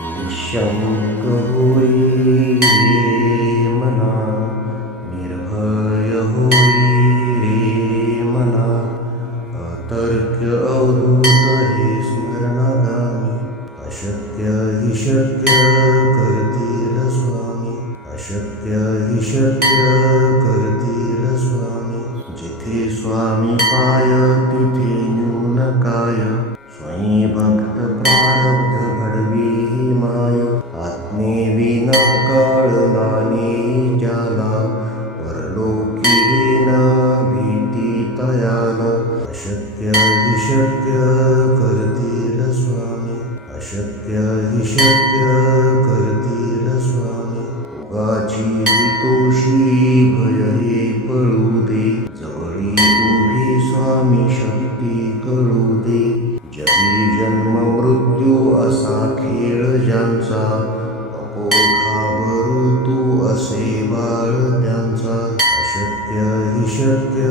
निःशङ्क होई रे मना, निर्भय होई रे मना, अतर्क्य अवधूत हे स्मरणागामी, अशक्य हि शक्य करतील स्वामी, अशक्य हि शक्य करतील स्वामी. जिथे स्वामी पाय तिथे न्यून काय, स्वयं भक्त प्रारब्ध घडवी ही माय. आत्मेविना कळलाने ज्याला, परलोकी न भीती तयाला. अशक्य हि शक्य करतील स्वामी, अशक्य हि शक्य करतील स्वामी. उगाची भीतोषी भय हे पळू दे, जवळी उभी स्वामी शक्ती कळू दे. जगी जन्म मृत्यू असा खेळ ज्यांचा, नको घाबरू तू असे बाळ त्यांचा. अशक्य हि शक्य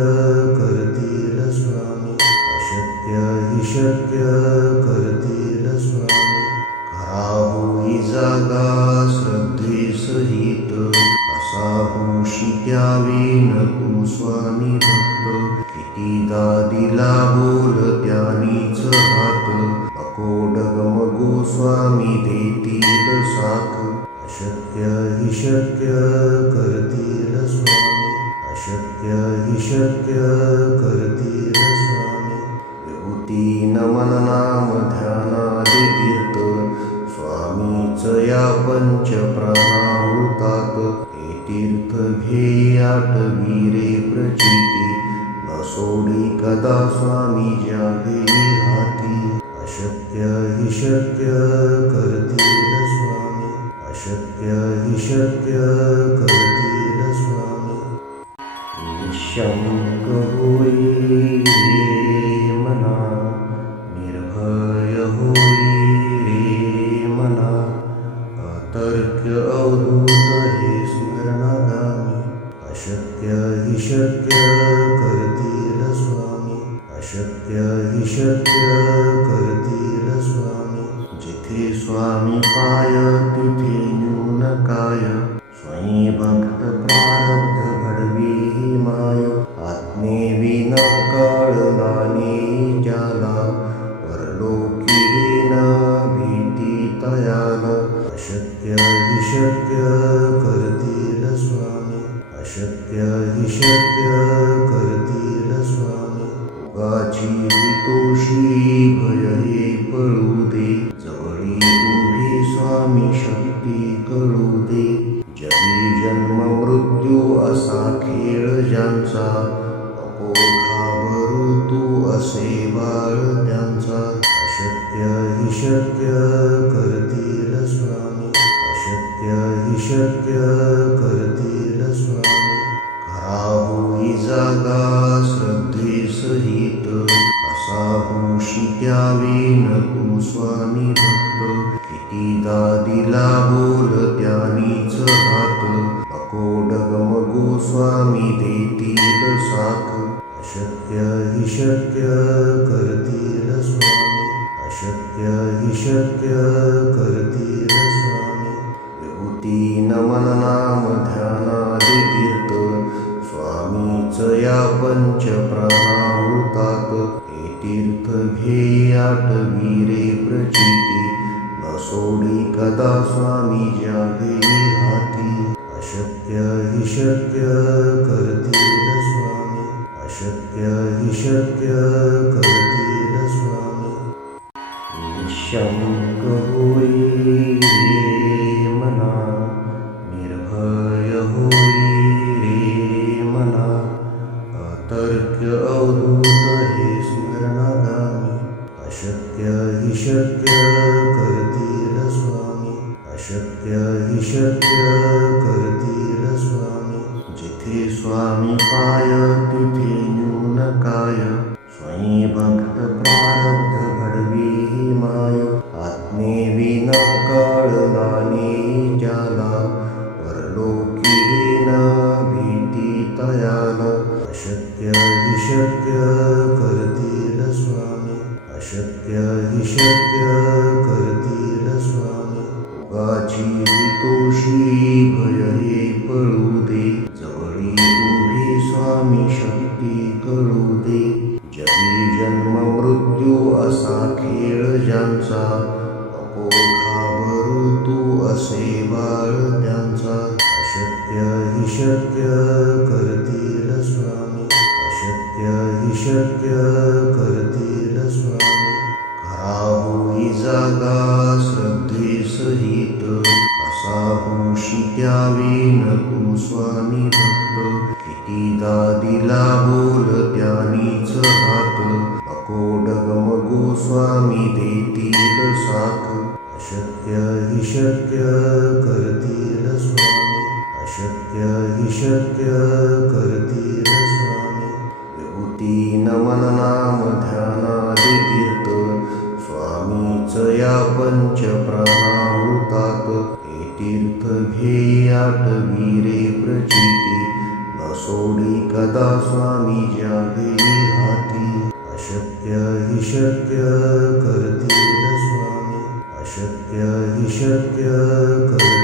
करतील स्वामी, अशक्य हि शक्य करतील स्वामी. खरा होई जागा श्रद्धे सहित, असा होशी द्यावी न तू स्वामी भक्त. कितीदा दिला बोल त्यानीच हात, नको डगमगू स्वामी देतील साथ. अशक्य हि शक्य करतील स्वामी, अशक्य हि शक्य करतील स्वामी. विभूती नमन नाम ध्यानादि तीर्थ, स्वामीच या पंच प्राणावृतात. हे तीर्थ घेई आठवी रे प्रचिती, न सोडी कदा स्वामी ज्या घेई हाती. अशक्य हि शक्य करतील स्वामी, अशक्य हि शक्य करतील स्वामी. निःशङ्क होई रे मना, निर्भय होई रे मना, अतर्क्य अवधूत हे स्मरणागामी. अशक्य हि शक्य करतील स्वामी, अशक्य हि शक्य करतील स्वामी. जिथे स्वामी पाय तिथे न्यून काय, स्वयं भक्त प्रारब्ध घडवी ही माय. आत्मेविना कळलाने ज्याला, परलोकी न भीती तयाला. अशक्य हि शक्य करतील स्वामी, अशक्य हि शक्य करतील स्वामी. उगाची भीतोषी भय हे पळू दे, जवळी उभी स्वामी शक्ती कळू दे. जगी जन्म मृत्यू असा खेळ ज्यांचा, नको घाबरू तू असे बाळ त्यांचा. अशक्य हि शक्य करतील स्वामी, अशक्य हि शक्य करतील स्वामी. खरा होई जागा श्रद्धे सहित, असा होशी द्यावी न तू स्वामी भक्त. कितीदा दिला बोल त्यानीच हात, नको डगमगू स्वामी देतील साथ. अशक्य हि शक्य करतील स्वामी, अशक्य हि शक्य करतील स्वामी. विभूती नमन नाम ध्यानादि तीर्थ, स्वामीच या पंच प्राणावृतात. हे तीर्थ घेई आठवी रे प्रचिती, न सोडी कदा स्वामी ज्या घेई हाती. अशक्य हि शक्य करतील स्वामी, अशक्य हि शक्य करतील स्वामी. निःशङ्क होई रे मना, निर्भय होई रे मना, अतर्क्य अवधूत हे स्मरणागामी. अशक्य हि शक्य करतील स्वामी, अशक्य हि शक्य करतील स्वामी. जिथे स्वामी पाय तिथे न्यून काय, स्वयं भक्त प्रारब्ध घडवी ही माय. आत्मेविना कळलाने ज्याला, परलोकी न भीती तयाला. अशक्य हि शक्य करतील स्वामी, अशक्य हि शक्य करतील स्वामी. उगाची भीतोशी भय हे पळू दे, जवळी उभी स्वामी शक्ती कळू दे. जगी जन्म मृत्यू असा खेळ ज्यांचा, नको घाबरू तू असे बाळ त्यांचा. अशक्य हि शक्य करतील स्वामी, अशक्य हि शक्य करतील स्वामी. खरा होई जागा श्रद्धेसहित, कसा होशी त्यावेन तू स्वामी भक्त. कितीदा दिला बोल त्यानीच हात, नको डगमगू स्वामी देतील साथ. अशक्य हि शक्य करतील स्वामी, अशक्य हि शक्य करतील स्वामी. विभूती नमन नाम ध्यानादि तीर्थ, स्वामीच या पंच प्राणामृतात. हे तीर्थ घेई आठवी रे प्रचिती, न सोडी कदा स्वामी ज्या घेई हाती. अशक्य हि शक्य करतील स्वामी, अशक्य हि शक्य करतील